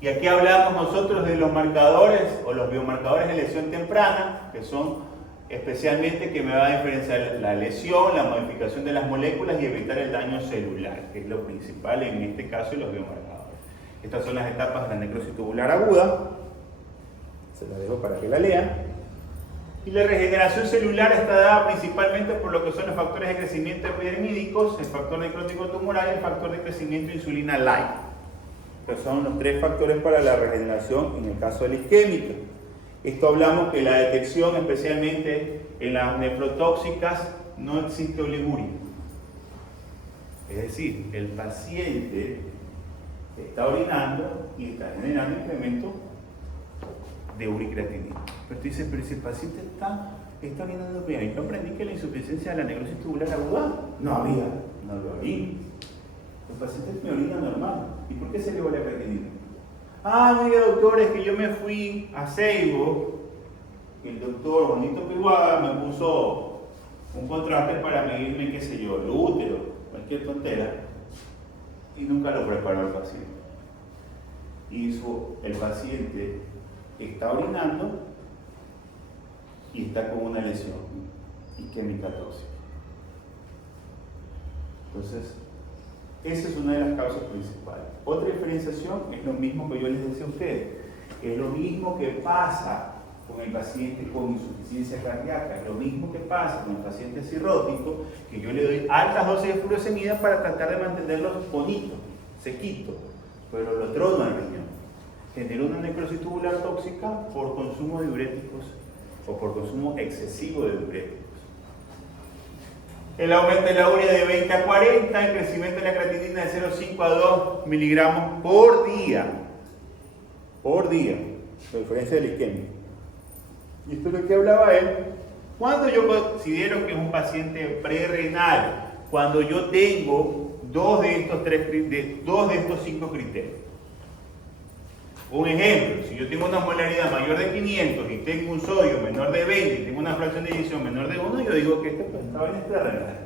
Y aquí hablamos nosotros de los marcadores o los biomarcadores de lesión temprana, que son especialmente que me va a diferenciar la lesión, la modificación de las moléculas y evitar el daño celular, que es lo principal en este caso de los biomarcadores. Estas son las etapas de la necrosis tubular aguda, se las dejo para que la lean. Y la regeneración celular está dada principalmente por lo que son los factores de crecimiento epidemídicos, el factor necrótico tumoral y el factor de crecimiento de insulina light, que son los tres factores para la regeneración en el caso de la isquémica. Esto hablamos que la detección, especialmente en las nefrotóxicas, no existe oliguria. Es decir, el paciente está orinando y está generando incremento de uricreatinina. Pero tú dices, pero si el paciente está orinando bien, yo aprendí que la insuficiencia de la necrosis tubular aguda no había, no lo orina. El paciente me orina normal. ¿Y por qué se elevó la creatinina? Ah, mire doctor, es que yo me fui a Seibo, el doctor Bonito Piruaga me puso un contraste para medirme, qué sé yo, el útero, cualquier tontera, y nunca lo preparó el paciente. Y el paciente está orinando y está con una lesión isquémica tóxica. Entonces, esa es una de las causas principales. Otra diferenciación es lo mismo que yo les decía a ustedes, es lo mismo que pasa con el paciente con insuficiencia cardíaca, es lo mismo que pasa con el paciente cirrótico, que yo le doy altas dosis de furosemida para tratar de mantenerlo bonito, sequito, pero lo trono al riñón. Genera una necrosis tubular tóxica por consumo de diuréticos o por consumo excesivo de diuréticos. El aumento de la urea de 20 a 40, el crecimiento de la creatinina de 0,5 a 2 miligramos por día, la diferencia de la isquemia. Y esto es lo que hablaba él. Cuando yo considero que es un paciente prerrenal, cuando yo tengo dos de estos 5 criterios. Un ejemplo, si yo tengo una molaridad mayor de 500 y tengo un sodio menor de 20 y tengo una fracción de eyección menor de 1, yo digo que este paciente es prerrenal.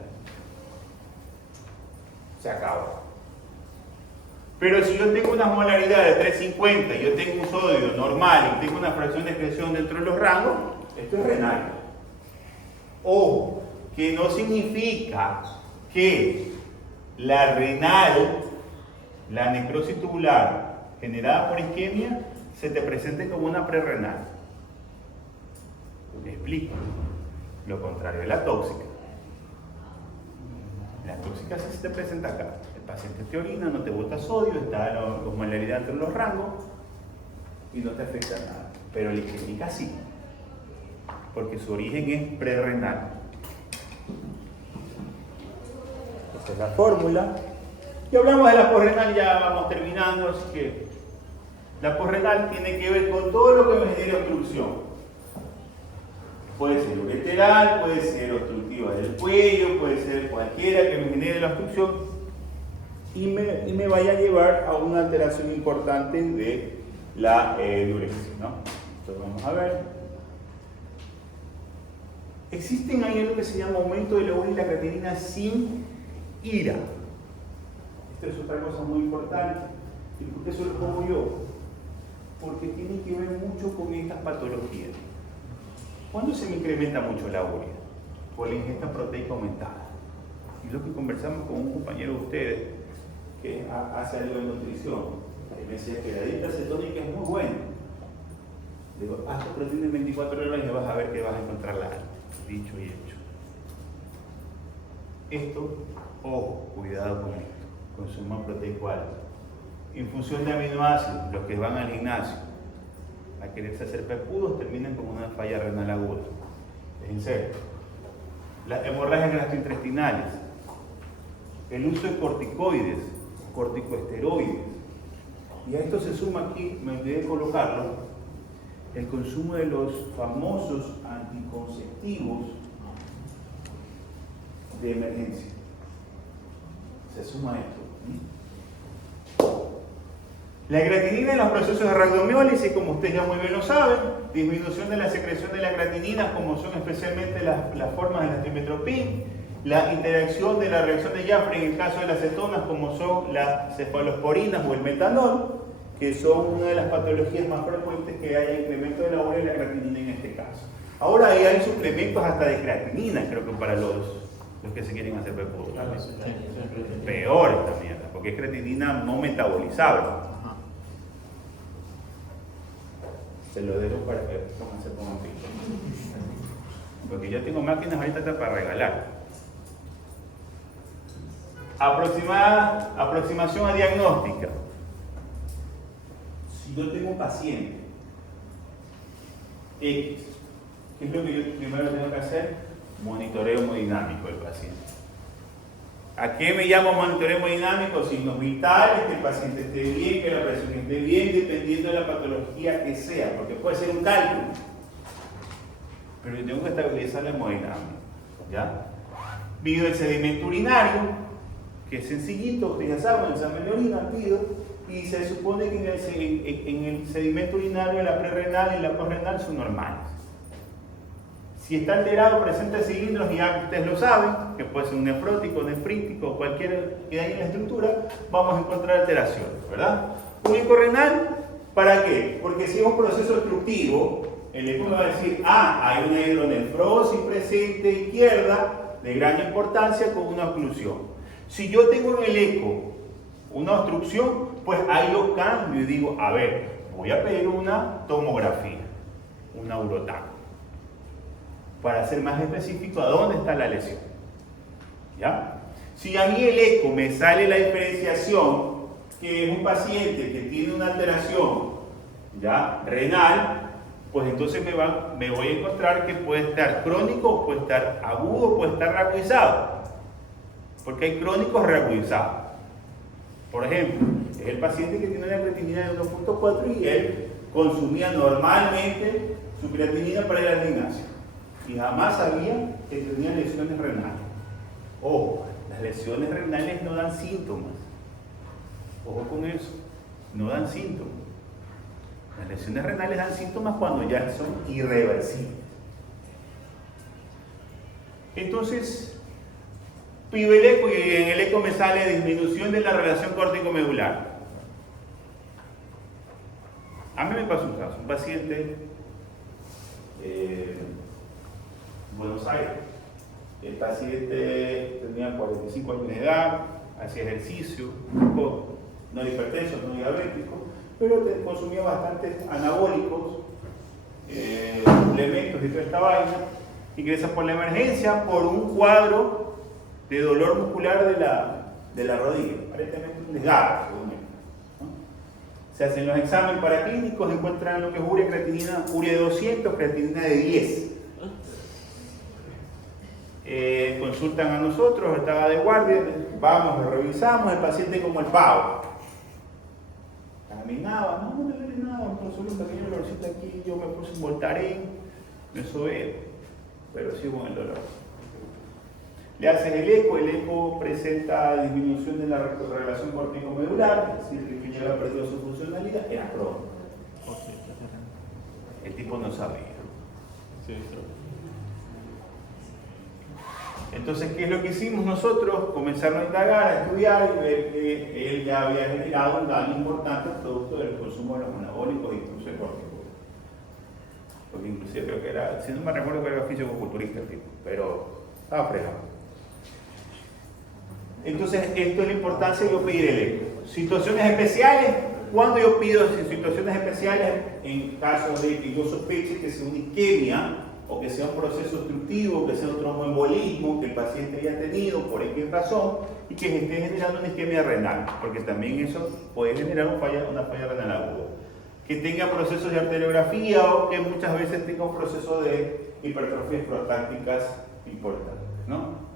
Se acaba. Pero si yo tengo una molaridad de 350 y yo tengo un sodio normal y tengo una fracción de excreción dentro de los rangos, esto es renal. Ojo, que no significa que la renal, la necrosis tubular generada por isquemia, se te presente como una prerrenal. Te explico. Lo contrario de la tóxica. La tóxica sí se te presenta acá. El paciente te orina, no te bota sodio, está la osmolaridad entre los rangos y no te afecta nada. Pero la isquémica sí, porque su origen es prerrenal. Esta es la fórmula. Y hablamos de la posrenal, ya vamos terminando, así que la posrenal tiene que ver con todo lo que me genere obstrucción. Puede ser ureteral, puede ser obstructiva del cuello, puede ser cualquiera que me genere la obstrucción y me vaya a llevar a una alteración importante de la diurexia, ¿no? Entonces vamos a ver. Existen ahí lo que se llama aumento de la urea y la creatinina sin ira. Esto es otra cosa muy importante. ¿Y por qué eso lo pongo yo? Porque tiene que ver mucho con estas patologías. ¿Cuándo se me incrementa mucho la urea? Por la ingesta proteica aumentada. Y lo que conversamos con un compañero de ustedes que hace algo de nutrición, que me decía que la dieta cetónica es muy buena. Le digo, haz tu proteína en 24 horas y vas a ver que vas a encontrar la alta. Dicho y hecho. Esto, ojo, cuidado con esto. Consumo proteico alto. Infusión de aminoácidos, los que van al gimnasio a quererse hacer pepudos terminan con una falla renal aguda. Es en serio. Las hemorragias gastrointestinales, el uso de corticoides, corticoesteroides, y a esto se suma aquí, me olvidé de colocarlo, el consumo de los famosos anticonceptivos de emergencia. Se suma esto. La creatinina en los procesos de rhabdomiólisis, como ustedes ya muy bien lo saben, disminución de la secreción de la creatinina, como son especialmente las formas de la trimetropin, la interacción de la reacción de Jaffray en el caso de las cetonas, como son las cefalosporinas o el metanol, que son una de las patologías más frecuentes que haya incremento de la urea y la creatinina en este caso. Ahora ahí hay suplementos hasta de creatinina, creo que para los que se quieren hacer pepudos. Peor esta mierda, porque es creatinina no metabolizable. Se lo dejo para que se pongan pico. Porque yo tengo máquinas ahorita para regalar. Aproximación a diagnóstica. Si yo tengo un paciente X, ¿qué es lo que yo primero tengo que hacer? Monitoreo hemodinámico del paciente. ¿A qué me llamo monitoreo hemodinámico? Signos vitales, que el paciente esté bien, que la presión esté bien, dependiendo de la patología que sea, porque puede ser un cálculo. Pero yo tengo que estabilizar la hemodinámica. ¿Ya? Pido el sedimento urinario, que es sencillito, ustedes ya saben, el examen de orina pido, y se supone que en el sedimento urinario la prerrenal y la posrenal son normales. Si está alterado, presenta cilindros, ya ustedes lo saben, que puede ser un nefrótico, nefrítico, cualquier que dañe la estructura, vamos a encontrar alteraciones, ¿verdad? Único renal, ¿para qué? Porque si es un proceso obstructivo, el eco va a decir, hay una hidronefrosis presente izquierda de gran importancia con una oclusión. Si yo tengo en el eco una obstrucción, pues ahí yo cambio y digo, a ver, voy a pedir una tomografía, una urotaco, para ser más específico a dónde está la lesión. ¿Ya? Si a mí el eco me sale la diferenciación que es un paciente que tiene una alteración, ¿ya?, renal, pues entonces me voy a encontrar que puede estar crónico, puede estar agudo, puede estar reagudizado, porque hay crónicos reagudizados. Por ejemplo, es el paciente que tiene una creatinina de 1.4 y él consumía normalmente su creatinina para ir al gimnasio y jamás sabía que tenía lesiones renales. Ojo, las lesiones renales no dan síntomas. Ojo con eso, no dan síntomas. Las lesiones renales dan síntomas cuando ya son irreversibles. Entonces, pido el eco y en el eco me sale disminución de la relación córtico-medular. A mí me pasó un caso, un paciente Buenos Aires, El paciente tenía 45 años de edad, hacía ejercicio, no era hipertenso, no diabético, pero consumía bastantes anabólicos, suplementos y toda esta vaina, ingresa por la emergencia por un cuadro de dolor muscular de la rodilla, aparentemente un desgarre, según él, ¿no? Se hacen los exámenes paraclínicos, encuentran lo que es urea, creatinina, urea de 200, creatinina de 10. Consultan a nosotros, estaba de guardia, vamos, lo revisamos, el paciente como el pavo. Caminaba, no me duele nada, solo un pequeño dolorcito aquí, yo me puse un Voltaren, me sobé, pero sí con el dolor. Le hacen el eco presenta disminución de la relación córtico-medular, es decir, que ya ha perdido su funcionalidad, era crónico. El tipo no sabía. Entonces, ¿qué es lo que hicimos nosotros? Comenzarnos a indagar, a estudiar y ver que él ya había generado un daño importante producto del consumo de los anabólicos e incluso el córtico. Porque inclusive creo que era, si no me recuerdo que era fisicoculturista el tipo, pero estaba fregado. Entonces, esto es la importancia de yo pedir el eco. Situaciones especiales, cuando yo pido situaciones especiales, en caso de que yo sospeche que sea una isquemia, o que sea un proceso obstructivo, que sea un tromboembolismo que el paciente haya tenido por X razón y que esté generando una isquemia renal, porque también eso puede generar una falla renal aguda. Que tenga procesos de arteriografía o que muchas veces tenga un proceso de hipertrofias prostáticas importantes, ¿no?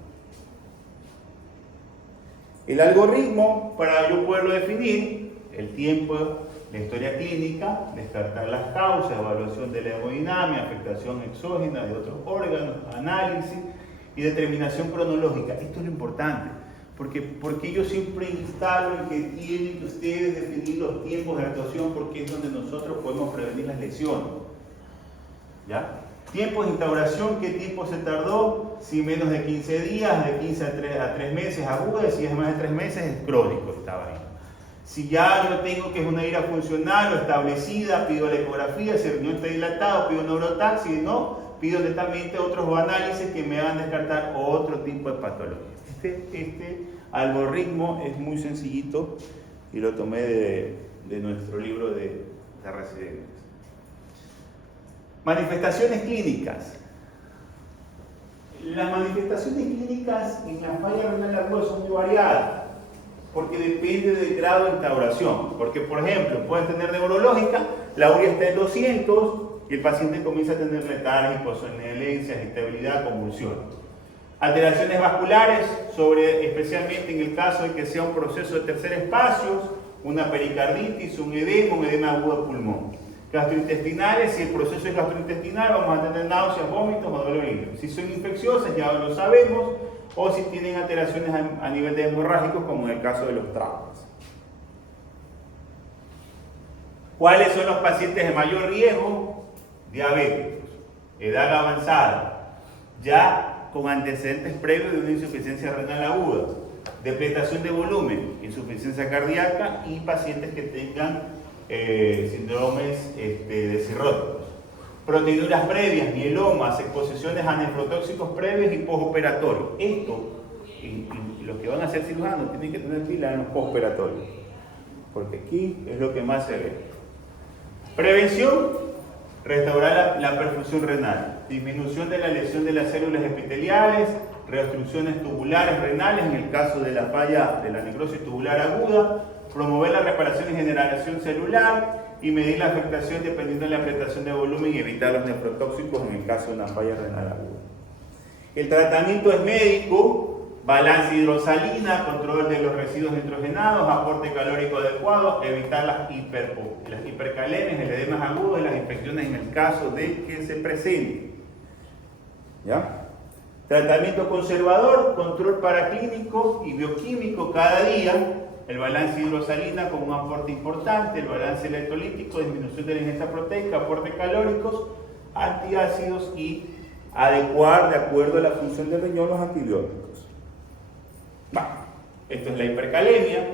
El algoritmo, para yo poderlo definir, el tiempo, la historia clínica, descartar las causas, evaluación de la hemodinamia, afectación exógena de otros órganos, análisis y determinación cronológica. Esto es lo importante, porque yo siempre instalo el que tienen que ustedes definir los tiempos de actuación, porque es donde nosotros podemos prevenir las lesiones. ¿Ya? Tiempos de instauración, ¿qué tiempo se tardó? Si menos de 15 días, de 15 a 3 meses aguda, si es más de 3 meses es crónico esta vaina. Si ya yo tengo que es una ira funcional o establecida, pido la ecografía, si el riñón está dilatado, pido neurotax, si no, pido netamente otros análisis que me hagan descartar otro tipo de patología. Este algoritmo es muy sencillito y lo tomé de nuestro libro de residentes. Manifestaciones clínicas. Las manifestaciones clínicas en la falla renal aguda son muy variadas, porque depende del grado de instauración. Porque, por ejemplo, puedes tener neurológica, la urea está en 200 y el paciente comienza a tener letargia, hiposomnolencias, instabilidad, convulsiones. Alteraciones vasculares, especialmente en el caso de que sea un proceso de tercer espacio, una pericarditis, un edema agudo de pulmón. Gastrointestinales, si el proceso es gastrointestinal, vamos a tener náuseas, vómitos o dolor hígado. Si son infecciosas, ya lo sabemos, o si tienen alteraciones a nivel de hemorrágicos, como en el caso de los traumas. ¿Cuáles son los pacientes de mayor riesgo? Diabéticos, edad avanzada, ya con antecedentes previos de una insuficiencia renal aguda, depletación de volumen, insuficiencia cardíaca y pacientes que tengan síndromes cirróticos. Proteinuras previas, mielomas, exposiciones a nefrotóxicos previos y postoperatorios. Esto, y los que van a ser cirujanos tienen que tener pila en los postoperatorios, porque aquí es lo que más se ve. Prevención, restaurar la perfusión renal, disminución de la lesión de las células epiteliales, reobstrucciones tubulares renales en el caso de la falla de la necrosis tubular aguda, promover la reparación y generación celular y medir la afectación dependiendo de la apretación de volumen y evitar los nefrotóxicos en el caso de una falla renal aguda. El tratamiento es médico, balance hidrosalina, control de los residuos nitrogenados, aporte calórico adecuado, evitar las hipercalemias, el edema agudo y las infecciones en el caso de que se presenten. ¿Ya? Tratamiento conservador, control paraclínico y bioquímico cada día. El balance hidrosalina con un aporte importante, el balance electrolítico, disminución de la ingesta proteica, aporte calóricos, antiácidos y adecuar de acuerdo a la función del riñón los antibióticos. Esto es la hipercalemia,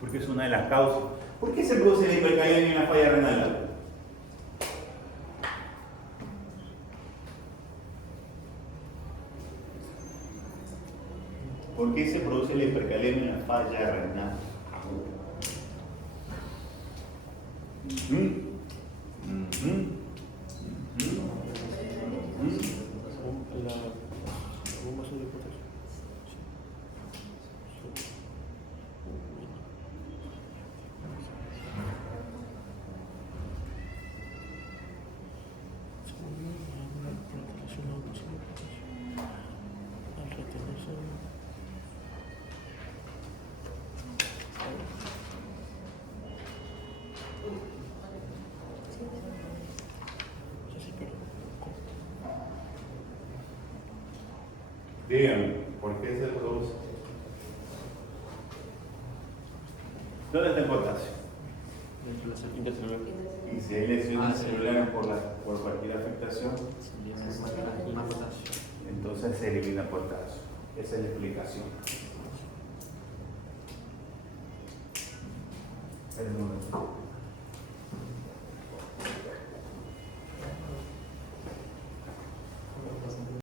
porque es una de las causas. ¿Por qué se produce la hipercalemia en la falla renal? ¿Por qué se produce la hipercalemia en la falla renal aguda? ¿Algún vaso de potasio? Díganme, ¿por qué se produce? ¿Dónde está el potasio? Intercelular. Y si hay lesiones celulares por cualquier afectación, Más potasio. entonces se elimina potasio. Esa es la explicación. Perdón.